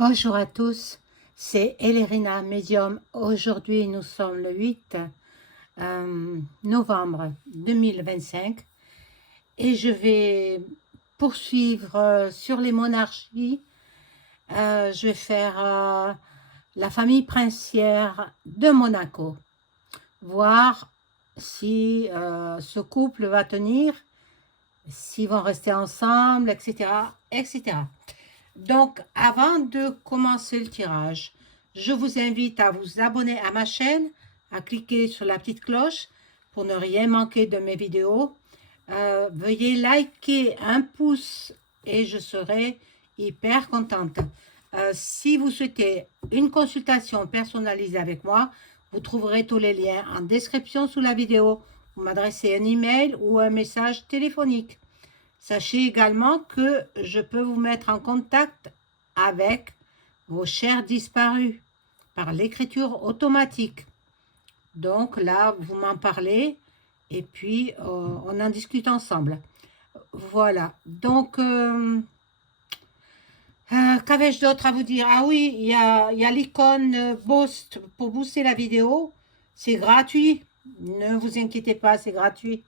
Bonjour à tous, c'est Elérina Medium. Aujourd'hui, nous sommes le 8 novembre 2025 et je vais poursuivre sur les monarchies. Je vais faire la famille princière de Monaco, voir si ce couple va tenir, s'ils vont rester ensemble, etc., etc. Donc, avant de commencer le tirage, je vous invite à vous abonner à ma chaîne, à cliquer sur la petite cloche pour ne rien manquer de mes vidéos. Veuillez liker un pouce et je serai hyper contente. Si vous souhaitez une consultation personnalisée avec moi, vous trouverez tous les liens en description sous la vidéo. Vous m'adressez un email ou un message téléphonique. Sachez également que je peux vous mettre en contact avec vos chers disparus par l'écriture automatique. Donc là, vous m'en parlez et puis on en discute ensemble. Voilà. Donc, qu'avais-je d'autre à vous dire? Ah oui, il y a l'icône Boost pour booster la vidéo. C'est gratuit. Ne vous inquiétez pas, c'est gratuit.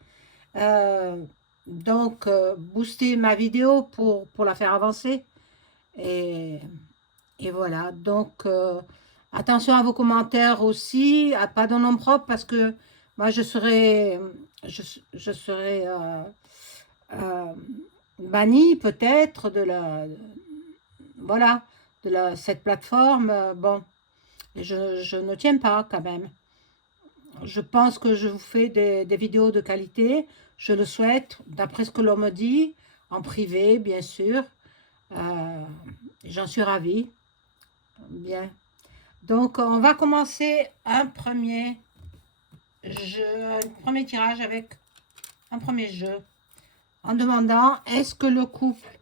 Donc, booster ma vidéo pour la faire avancer. Et, et voilà. Donc, attention à vos commentaires aussi, pas de nom propre parce que moi, je serai euh, bannie peut-être de voilà, cette plateforme. Bon, je ne tiens pas quand même. Je pense que je vous fais des vidéos de qualité. Je le souhaite, d'après ce que l'on me dit, en privé, bien sûr. J'en suis ravie. Bien. Donc, on va commencer un premier tirage avec un premier jeu. En demandant, est-ce que le couple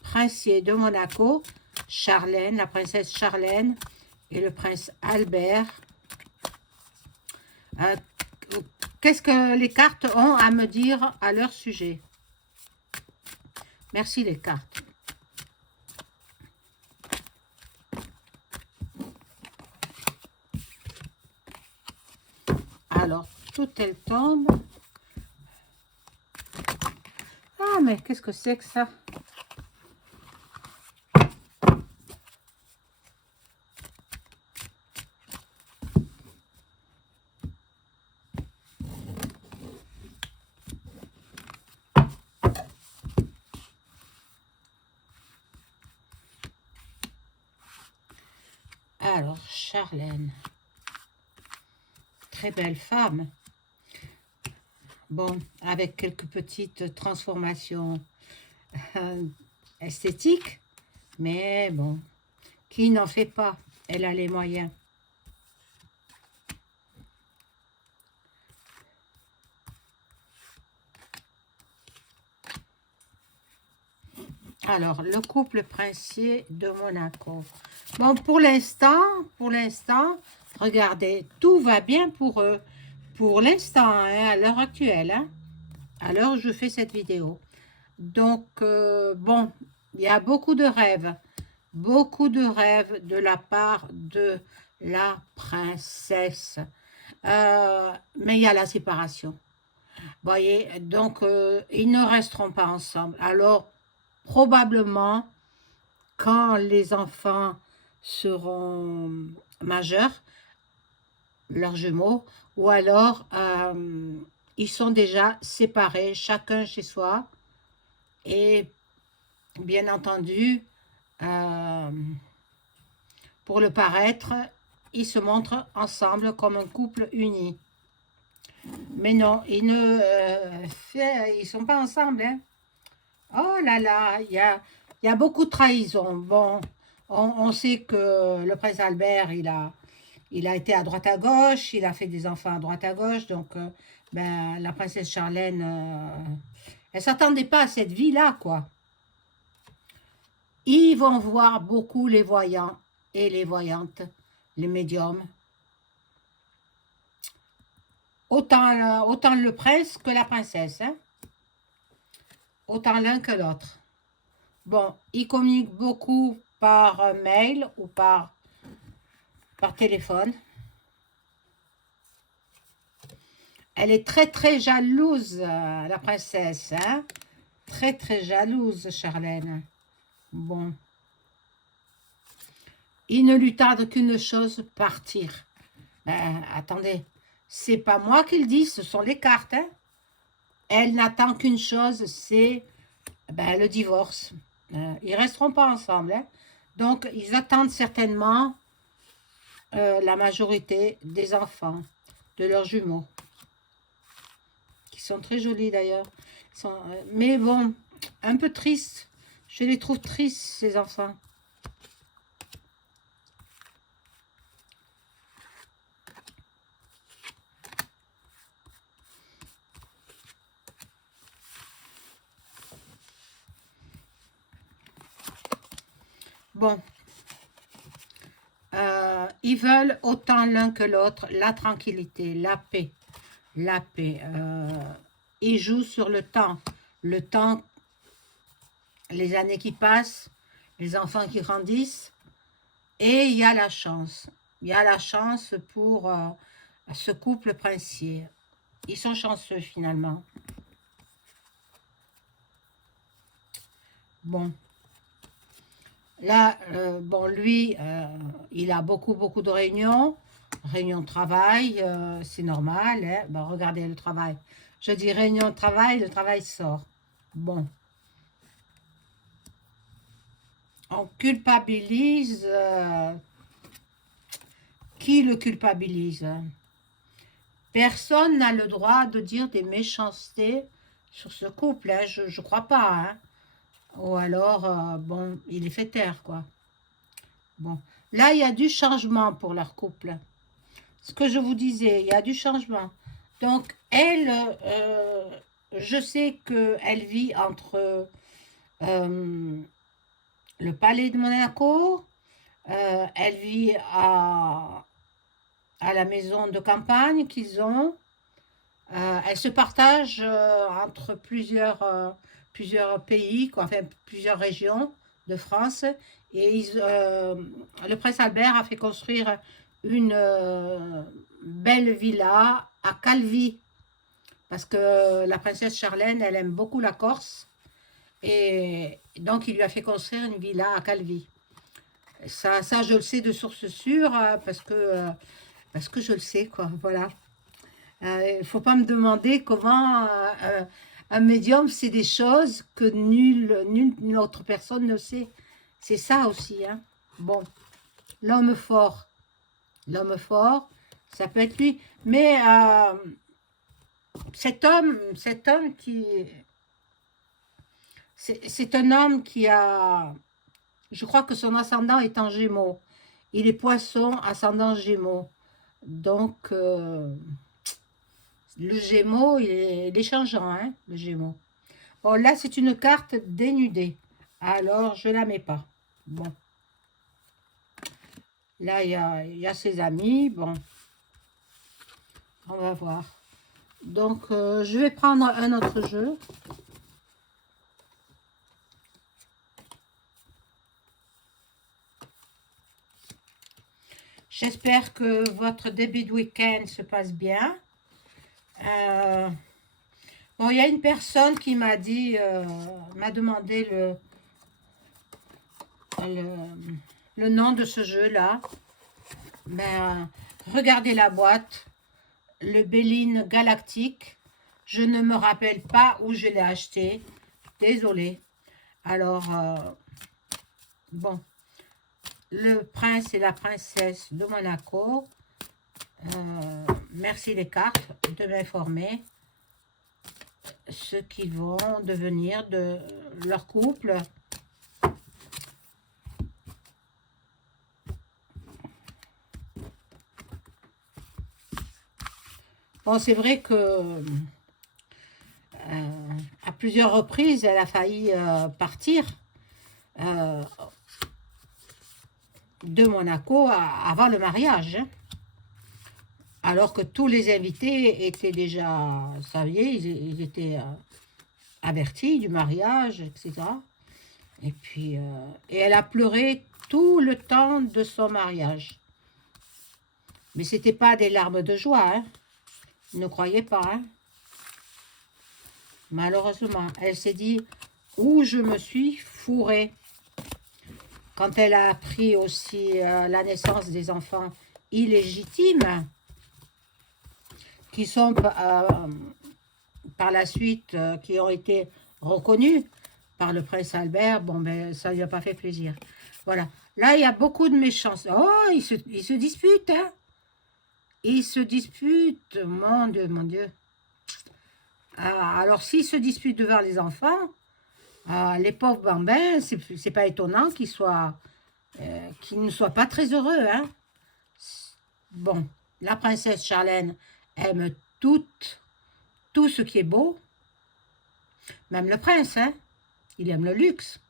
princier de Monaco, Charlène, la princesse Charlène et le prince Albert, qu'est-ce que les cartes ont à me dire à leur sujet? Merci les cartes. Alors, tout elle tombe. Ah, mais qu'est-ce que c'est que ça? Alors, Charlène. Très belle femme. Bon, avec quelques petites transformations esthétiques. Mais bon, qui n'en fait pas? Elle a les moyens. Alors, le couple princier de Monaco. Bon, pour l'instant, regardez, tout va bien pour eux. Pour l'instant, hein, à l'heure actuelle, hein, à l'heure où je fais cette vidéo. Donc, bon, il y a beaucoup de rêves de la part de la princesse. Mais il y a la séparation. Voyez, donc, ils ne resteront pas ensemble. Alors, probablement, quand les enfants seront majeurs, leurs jumeaux, ou alors ils sont déjà séparés, chacun chez soi, et bien entendu, pour le paraître, ils se montrent ensemble comme un couple uni. Mais non, ils sont pas ensemble, hein. Oh là là, il y a beaucoup de trahison. Bon, on sait que le prince Albert, il a été à droite à gauche, il a fait des enfants à droite à gauche, donc ben, la princesse Charlène, elle s'attendait pas à cette vie-là, quoi. Ils vont voir beaucoup les voyants et les voyantes, les médiums. Autant le prince que la princesse, hein. Autant l'un que l'autre. Bon, ils communiquent beaucoup par mail ou par téléphone. Elle est très très jalouse, la princesse, hein? Très très jalouse, Charlène. Bon. Il ne lui tarde qu'une chose, partir. Ben, attendez, c'est pas moi qui le dis, ce sont les cartes, hein? Elle n'attend qu'une chose, c'est ben, le divorce. Ils resteront pas ensemble, hein? Donc, ils attendent certainement la majorité des enfants, de leurs jumeaux, qui sont très jolis d'ailleurs. Mais bon, un peu tristes. Je les trouve tristes, ces enfants. Bon, ils veulent autant l'un que l'autre la tranquillité, la paix. La paix. Ils jouent sur le temps. Le temps, les années qui passent, les enfants qui grandissent. Et il y a la chance. Il y a la chance pour ce couple princier. Ils sont chanceux finalement. Bon. Là, bon, lui, il a beaucoup de réunions. Réunion de travail, c'est normal. Hein? Ben, regardez le travail. Je dis réunion de travail, le travail sort. Bon. On culpabilise. Qui le culpabilise? Personne n'a le droit de dire des méchancetés sur ce couple. Hein? Je ne crois pas. Hein? Ou alors, bon, il est fait taire, quoi. Bon. Là, il y a du changement pour leur couple. Ce que je vous disais, il y a du changement. Donc, elle, je sais qu'elle vit entre le palais de Monaco, elle vit à la maison de campagne qu'ils ont. Elle se partage entre plusieurs pays, quoi, enfin plusieurs régions de France. Et le prince Albert a fait construire une belle villa à Calvi. Parce que la princesse Charlène, elle aime beaucoup la Corse. Et donc, il lui a fait construire une villa à Calvi. Ça je le sais de source sûre, parce que je le sais, quoi. Voilà. Il ne faut pas me demander comment un médium sait des choses que nulle autre personne ne sait. C'est ça aussi, hein. Bon, l'homme fort, ça peut être lui. Mais cet homme qui... C'est un homme qui a... Je crois que son ascendant est en Gémeaux. Il est poisson, ascendant Gémeaux. Donc, le Gémeaux, il est changeant, hein, le Gémeaux. Bon, là, c'est une carte dénudée. Alors, je ne la mets pas. Bon. Là, il y a ses amis. Bon. On va voir. Donc, je vais prendre un autre jeu. J'espère que votre début de week-end se passe bien. Bon, il y a une personne qui m'a dit, m'a demandé le nom de ce jeu-là. Ben, regardez la boîte. Le Béline Galactique. Je ne me rappelle pas où je l'ai acheté. Désolée. Alors, bon. Le prince et la princesse de Monaco. Merci les cartes de m'informer ce qu'ils vont devenir de leur couple. Bon, c'est vrai que à plusieurs reprises, elle a failli partir de Monaco avant le mariage. Hein. Alors que tous les invités étaient déjà, vous saviez, ils étaient avertis du mariage, etc. Et puis, et elle a pleuré tout le temps de son mariage. Mais ce n'était pas des larmes de joie, hein. Ne croyez pas, hein. Malheureusement, elle s'est dit où je me suis fourrée. Quand elle a appris aussi la naissance des enfants illégitimes, qui sont par la suite, qui ont été reconnus par le prince Albert, bon, ben, ça ne lui a pas fait plaisir. Voilà. Là, il y a beaucoup de méchanceté. Oh, ils se disputent, hein. Ils se disputent, mon Dieu, mon Dieu. Ah, alors, s'ils se disputent devant les enfants, les pauvres bambins, c'est pas étonnant qu'ils ne soient pas très heureux, hein. Bon, la princesse Charlène aime tout ce qui est beau, même le prince, hein. Il aime le luxe.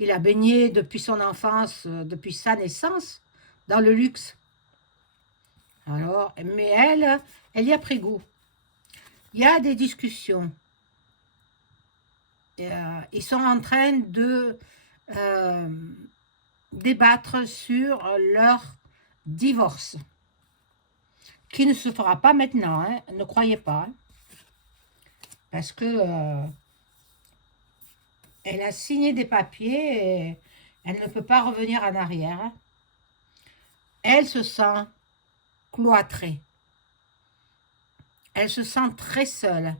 Il a baigné depuis son enfance, depuis sa naissance, dans le luxe. Alors, mais elle y a pris goût. Il y a des discussions. Ils sont en train de débattre sur leur divorce, qui ne se fera pas maintenant, hein, ne croyez pas, hein, parce que elle a signé des papiers et elle ne peut pas revenir en arrière, hein. Elle se sent cloîtrée, elle se sent très seule,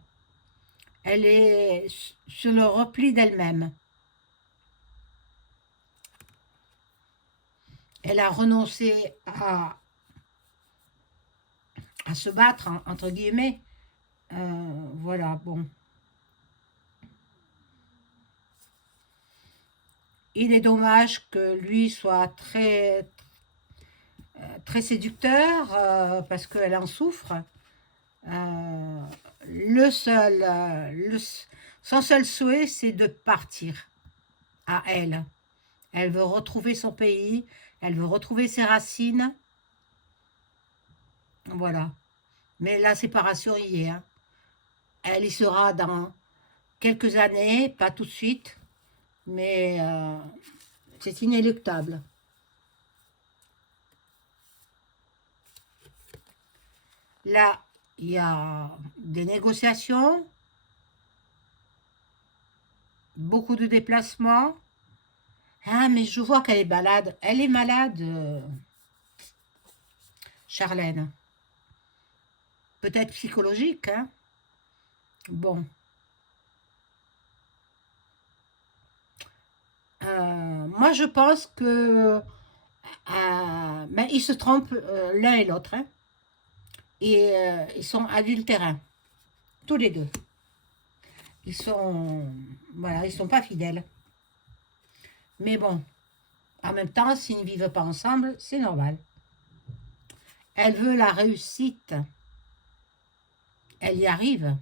elle est sur le repli d'elle-même. Elle a renoncé à se battre, entre guillemets. Voilà, bon. Il est dommage que lui soit très, très séducteur, parce qu'elle en souffre. Son seul souhait, c'est de partir à elle. Elle veut retrouver son pays, elle veut retrouver ses racines. Voilà. Mais la séparation y est, hein. Elle y sera dans quelques années, pas tout de suite, mais c'est inéluctable. Là, il y a des négociations, beaucoup de déplacements. Ah, mais je vois qu'elle est malade. Elle est malade, Charlène. Peut-être psychologique, hein. Bon. Moi, je pense que... mais ils se trompent l'un et l'autre, hein. Et ils sont adultérins, tous les deux. Voilà, ils sont pas fidèles. Mais bon, en même temps, s'ils ne vivent pas ensemble, c'est normal. Elle veut la réussite. Elle y arrive.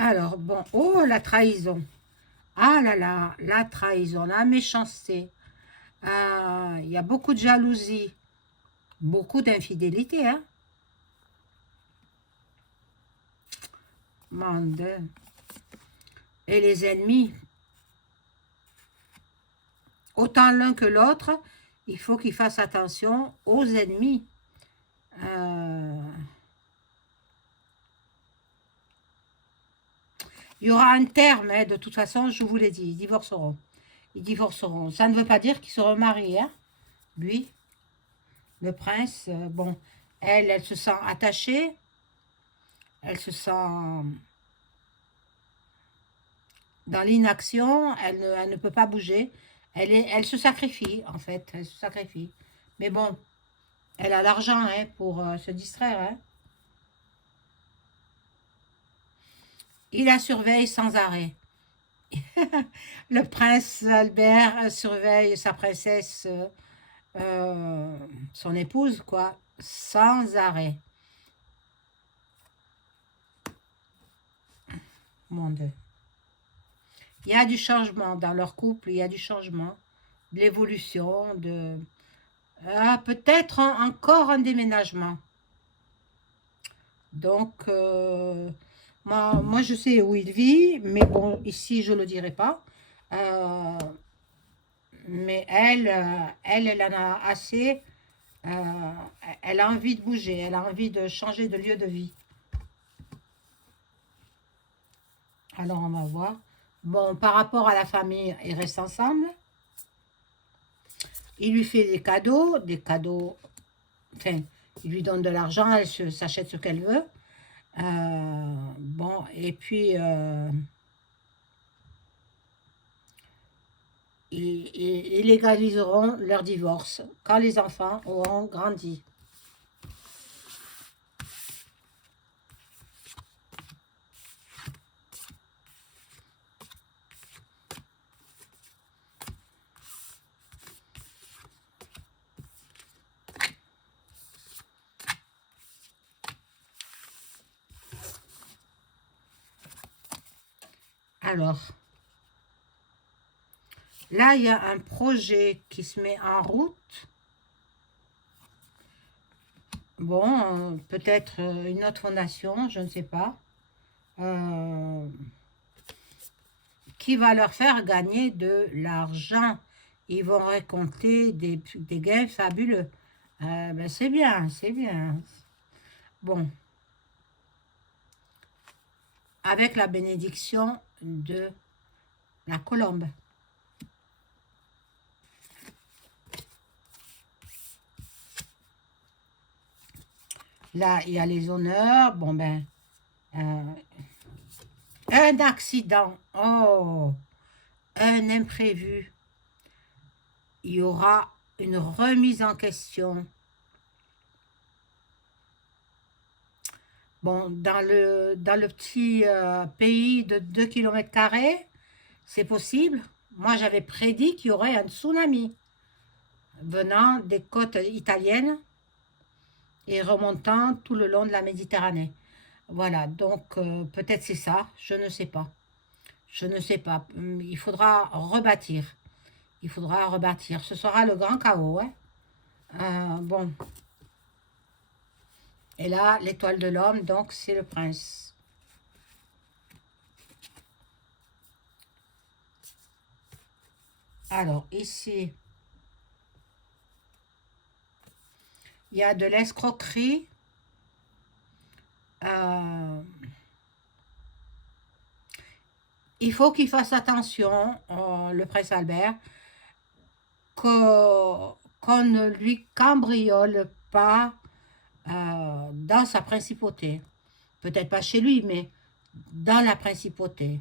Alors, bon, oh, la trahison. Ah là là, la trahison, la méchanceté. Il y a beaucoup de jalousie, beaucoup d'infidélité, hein. Monde. Et les ennemis, autant l'un que l'autre, il faut qu'ils fassent attention aux ennemis. Il y aura un terme, hein, de toute façon, je vous l'ai dit, ils divorceront. Ils divorceront. Ça ne veut pas dire qu'ils se remarient, hein. Lui, le prince, bon, elle se sent attachée, elle se sent dans l'inaction, elle ne peut pas bouger, elle se sacrifie, en fait, elle se sacrifie. Mais bon, elle a l'argent, hein, pour se distraire, hein. Il la surveille sans arrêt. Le prince Albert surveille sa princesse, son épouse, quoi, sans arrêt. Mon Dieu. Il y a du changement dans leur couple, il y a du changement, de l'évolution, peut-être encore un déménagement. Donc, moi, je sais où il vit, mais bon, ici, je ne le dirai pas. Euh, mais elle en a assez. euh, Elle a envie de bouger, elle a envie de changer de lieu de vie. Alors, on va voir. Bon, par rapport à la famille, ils restent ensemble. Il lui fait des cadeaux, enfin, il lui donne de l'argent, elle s'achète ce qu'elle veut. Bon, et puis, ils légaliseront leur divorce quand les enfants auront grandi. Alors, là, il y a un projet qui se met en route. Bon, peut-être une autre fondation, je ne sais pas, euh, qui va leur faire gagner de l'argent. Ils vont récolter des gains fabuleux. Ben c'est bien, c'est bien. Bon, avec la bénédiction de la colombe. Là, il y a les honneurs. Bon, ben, euh, un accident. Oh, un imprévu. Il y aura une remise en question. Bon, dans le petit pays de 2 km², c'est possible. Moi, j'avais prédit qu'il y aurait un tsunami venant des côtes italiennes et remontant tout le long de la Méditerranée. Voilà, donc peut-être c'est ça, je ne sais pas. Je ne sais pas. Il faudra rebâtir. Il faudra rebâtir. Ce sera le grand chaos. Hein. Bon. Et là, l'étoile de l'homme, donc c'est le prince. Alors, ici, il y a de l'escroquerie. Euh, il faut qu'il fasse attention, le prince Albert, qu'on ne lui cambriole pas dans sa principauté. Peut-être pas chez lui, mais dans la principauté.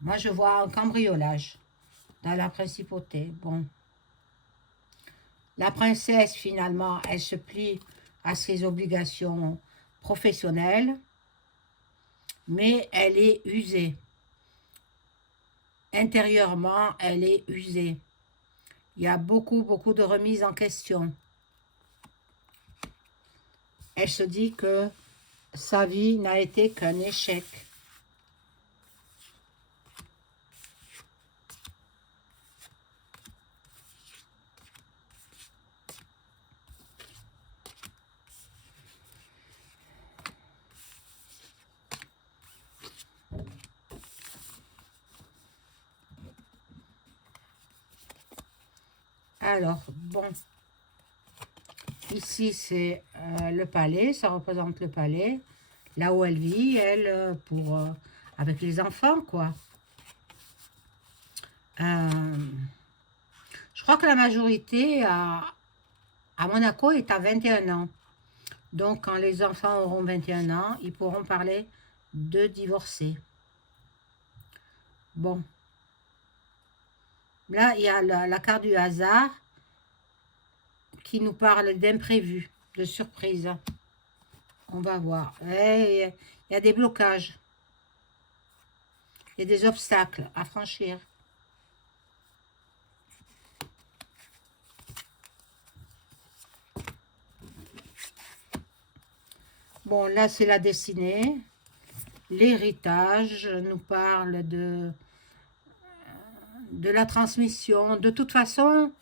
Moi, je vois un cambriolage dans la principauté. Bon. La princesse, finalement, elle se plie à ses obligations professionnelles, mais elle est usée. Intérieurement, elle est usée. Il y a beaucoup, beaucoup de remises en question. Elle se dit que sa vie n'a été qu'un échec. Alors, bon, ici c'est le palais, ça représente le palais, là où elle vit, elle, avec les enfants, quoi. Euh, je crois que la majorité à Monaco est à 21 ans. Donc, quand les enfants auront 21 ans, ils pourront parler de divorcer. Bon, là, il y a la carte du hasard qui nous parle d'imprévu, de surprise. On va voir. Il y a des blocages. Il y a des obstacles à franchir. Bon, là, c'est la destinée. l'héritage, nous parle de la transmission. De toute façon,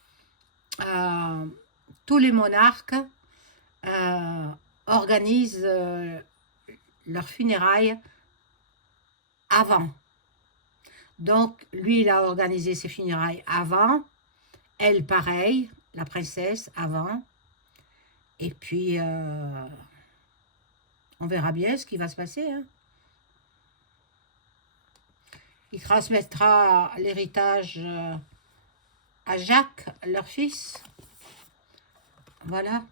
tous les monarques euh, organisent leurs funérailles avant. Donc, lui, il a organisé ses funérailles avant. Elle, pareil, la princesse, avant. Et puis, on verra bien ce qui va se passer. Hein. Il transmettra l'héritage à Jacques, leur fils. Voilà.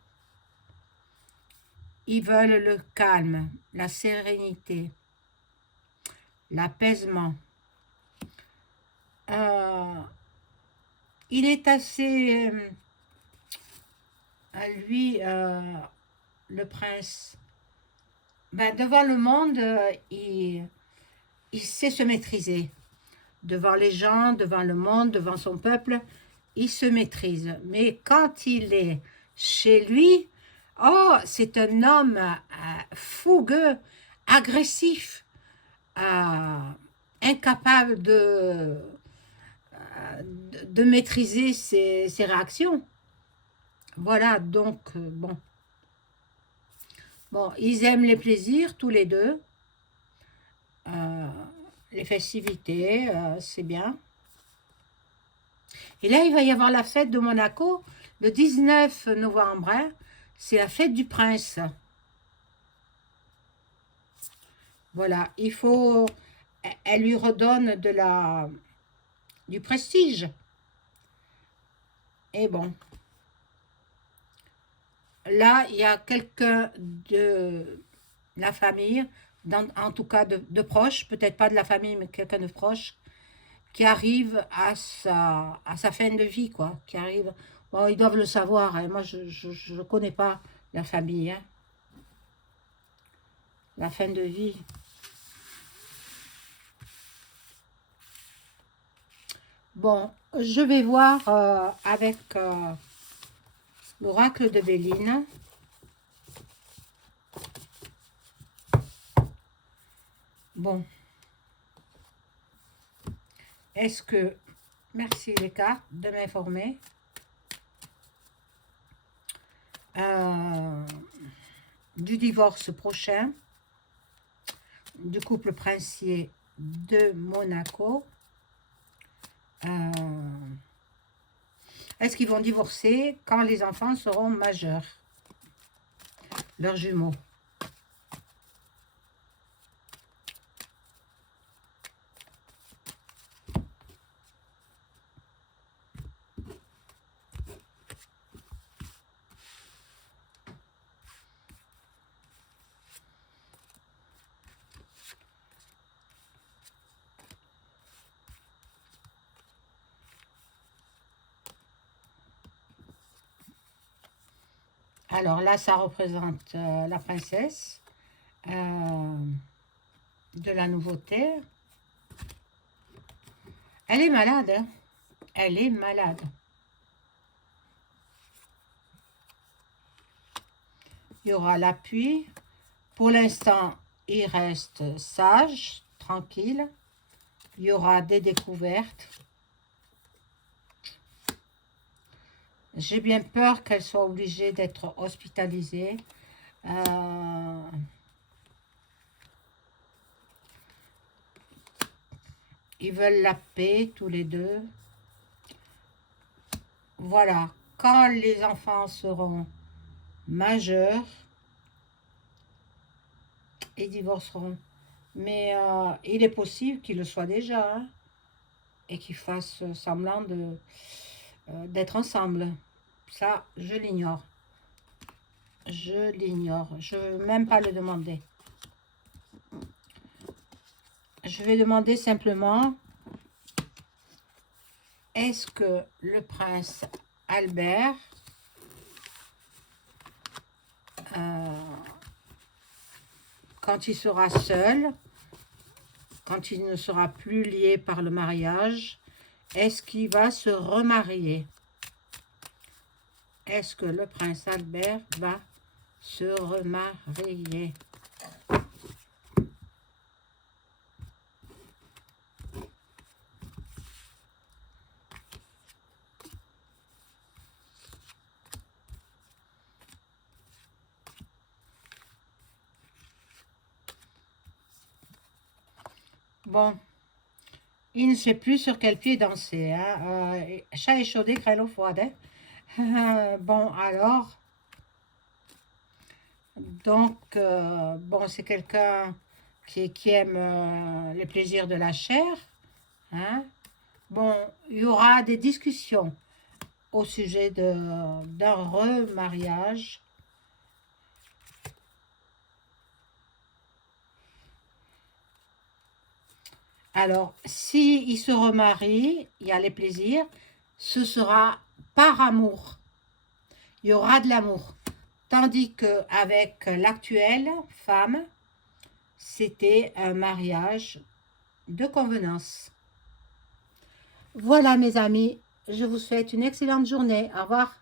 Ils veulent le calme, la sérénité, l'apaisement. Il est assez... lui, le prince, ben, devant le monde, il sait se maîtriser. Devant les gens, devant le monde, devant son peuple, il se maîtrise. Mais quand il est chez lui, oh, c'est un homme fougueux, agressif, incapable de maîtriser ses réactions. Voilà, donc, bon. Bon, ils aiment les plaisirs, tous les deux. Les festivités, c'est bien. Et là, il va y avoir la fête de Monaco, le 19 novembre. Hein, c'est la fête du prince. Voilà, il faut... Elle lui redonne du prestige. Et bon. Là, il y a quelqu'un de la famille, en tout cas de proche, peut-être pas de la famille, mais quelqu'un de proche, qui arrive à sa fin de vie, quoi. Qui arrive. Bon, ils doivent le savoir. Hein. Moi, je ne connais pas la famille. Hein. La fin de vie. Bon, je vais voir avec l'oracle de Béline. Bon. Est-ce que... Merci les cartes de m'informer. Du divorce prochain. Du couple princier de Monaco. Est-ce qu'ils vont divorcer quand les enfants seront majeurs? Leurs jumeaux. Alors là, ça représente la princesse de la nouveauté. Elle est malade. Hein? Elle est malade. Il y aura l'appui. Pour l'instant, il reste sage, tranquille. Il y aura des découvertes. J'ai bien peur qu'elle soit obligée d'être hospitalisée. Ils veulent la paix, tous les deux. Voilà. Quand les enfants seront majeurs, ils divorceront. Mais il est possible qu'ils le soient déjà. Hein, et qu'ils fassent semblant d'être ensemble. Ça, je l'ignore. Je l'ignore. Je ne veux même pas le demander. Je vais demander simplement, est-ce que le prince Albert quand il sera seul, quand il ne sera plus lié par le mariage, est-ce qu'il va se remarier? Est-ce que le prince Albert va se remarier? Bon, il ne sait plus sur quel pied danser. Hein. Chat échaudé, grêle eau froide. Hein. Bon, alors, donc, bon, c'est quelqu'un qui aime les plaisirs de la chair. Hein. Bon, il y aura des discussions au sujet d'un remariage. Alors, si il se remarie, il y a les plaisirs, ce sera par amour. Il y aura de l'amour. Tandis qu'avec l'actuelle femme, c'était un mariage de convenance. Voilà mes amis, je vous souhaite une excellente journée. Au revoir.